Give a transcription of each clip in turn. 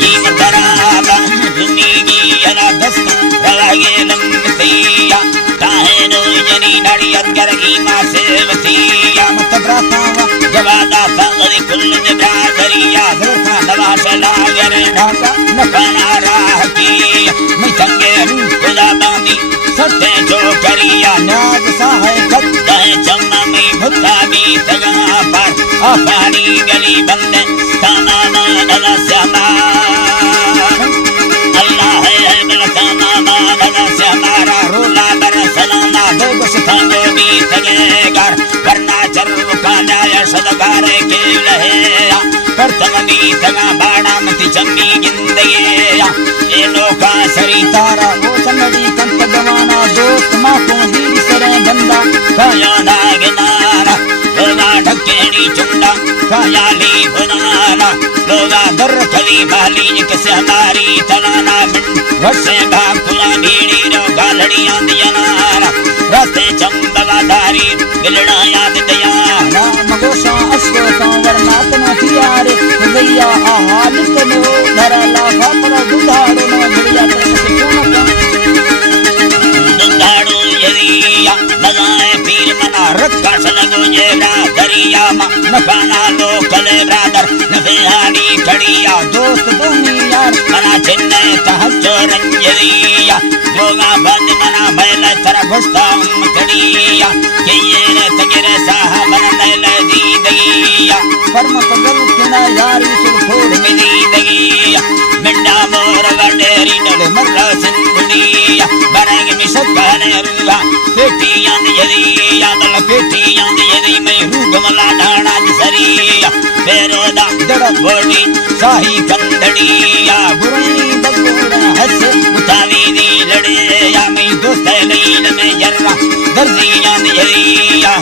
जीव दरागा दुनिगी यला दस्त रवागे लम्बतिया ताहे नो जनी नाड़ी अत्कर ईमा सेवतिया मतब्रातावा जवादा सांगरी कुल जब्रादरिया धरता नवाशला गरे ढाका नकाना राह की मैं चंगे खुदा बांदी सत्य जो करिया नाज साहे खत्ता है चम्मा में भुता भी तगा पर आपानी गली बंद ताना मानला श्यामा अल्लाह है बलताना मानला श्यामारा रोला बरसलाना बेगुश थांगो भी तगेगार वरना चर्व का न्याय सदगारे के लहेया परतमनी तगा बाणा मति चंगी जिंदगिया ए लोका सरी तारा वो चंगड़ी कंत गवाना दोस्त माँ को दीदी सरे बंदा काया नागनारा लोगा ढकेड़ी चुंडा काया ली बुनाना लोगा दर खली बाली जिकसे हमारी तलाना मिन वर्षे भाग तुला भीड़ी रो गालड़ी आंदियानारा रास्ते चंबवाधारी गिलड़ा याद दयाना मगोशा अश्व संवरनाथ न थियारे भैया हाल तने हो धरला फापड़ा दुधाड़ो न घड़िया तेरे से क्यों दुधाड़ो यदिया बजाए पीर मना रखा सलगो जेबरा दरिया मा नखाना लो कले ब्रादर नफेहानी खड़िया दोस्त दोनी यार मना चिन्ने तहज्जो रंजरिया लोगा बंद मना भैल तरह घुसता खड़िया के ये न तगिरे साहा बन ले दीदगिया परम पगल किना यार सुर फोड़ में दीदगिया मिंडा मोर वडेरी डल मर्रा सिंधुड़िया बनेंगे मिशक्काने रुआ पेटियां यदिया दल पेटियां यदि मैं रूगमला ढाणा सरिया फेरोदा दड़ बोली शाही कंदड़िया बुराई बगोड़ा हंस उतावी दी लड़े या मैं दोस्त लील में जर्रा दर्जियां यदिया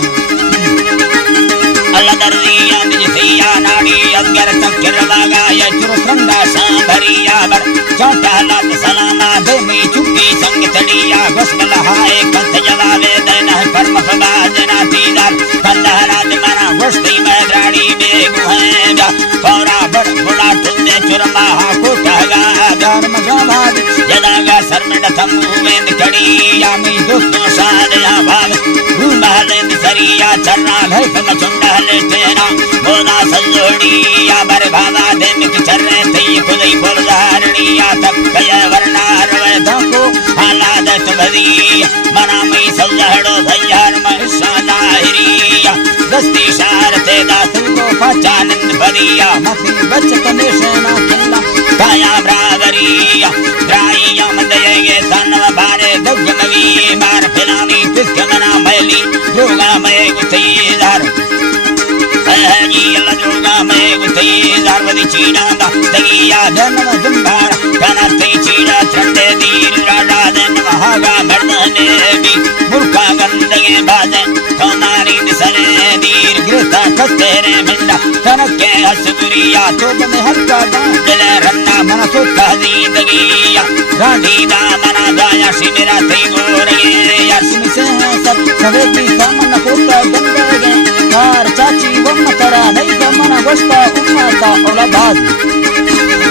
अल्लाह दर्जियां जिसिया नाड़ी अगर चक्कर बागा या चुरखंडा सांभरिया बर चाटा लात सलामा दे में चुकी संग तड़िया बसमला हाय कंत जवाबे देना परम फबाजना तीदार कंदहराज मना वस्ती में राड़ी बेगु है जा पौरा बड़ बुला तुंदे चुरमा हा कोटगा जान मगावाद जदागा सरमड थमू में कड़िया में दोस्तों सादया भाग रूमहले सरिया चरना है फमचुंडा ले तेरा बोला सल्लोड़िया बर भावा दे मिक चरने थई खुदई बोलदारनिया तक कय वरना रवे धको हालादत बदी मना में सल्लहड़ो भैयार महिषा दाहिरिया दस्ती शार ते दासुल को पहचानन बदिया मफी बचत निशाना किल्ला काया ब्रादरिया द्राइया मदयगे तनव बारे दुगमवी मार फिलानी तिस्कमना मैली जोगा मैं गुथीदार जी अल्लाह जोगा मैं गुथीदार वदी चीना दा तगिया जन्म जुंबार कना ते चीना चंडे दीर राजा जन्म हागा मर्दने भी मुर्खा गंदगे बाजे कौनारी दिसने दीर गिरता कस्तेरे मिंडा तनके हसगुरिया तो बने हल्का दांडले रन्ना मना सोता जिंदगिया रानी दा मना दाया शिमेरा ते गोरगे यार सिमसे सब सवेती सामना कोता गंदगे कार चाची वम्मा तरा नहीं का मना गोश्ता उम्माता औलाबाद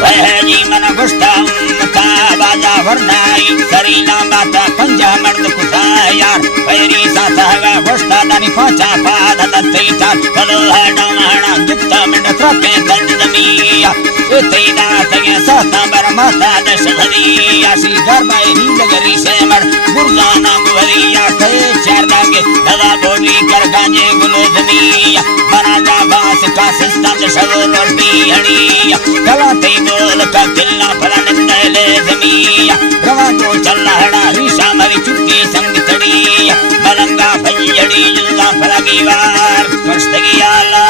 वह जी मना गोश्ता उम्माता बाजा वरनाई सरीला माता पंजा मर्द कुसा यार पैरी साथागा गोश्ता दानी पाचा पादा दत्तीता कलो है डामाना जित्ता मिंड त्रके दंड जमिया इतना तगे साथा बरमाता दशधरिया सी गरमाई नीलगरी से मर गुरगाना गुवरिया कहे चार दागे दवा बोली कर गांजे गुलो जमिया मना जा बास का सिस्टम शरो रोटी हड़िया गलाते बोल का किल्ला फला निंदले जमिया रवा को चलना हड़ा रीशा मरी चुक्की संग तड़िया मलंगा भैयड़ी जुल्गा फला की वार कष्ट की आला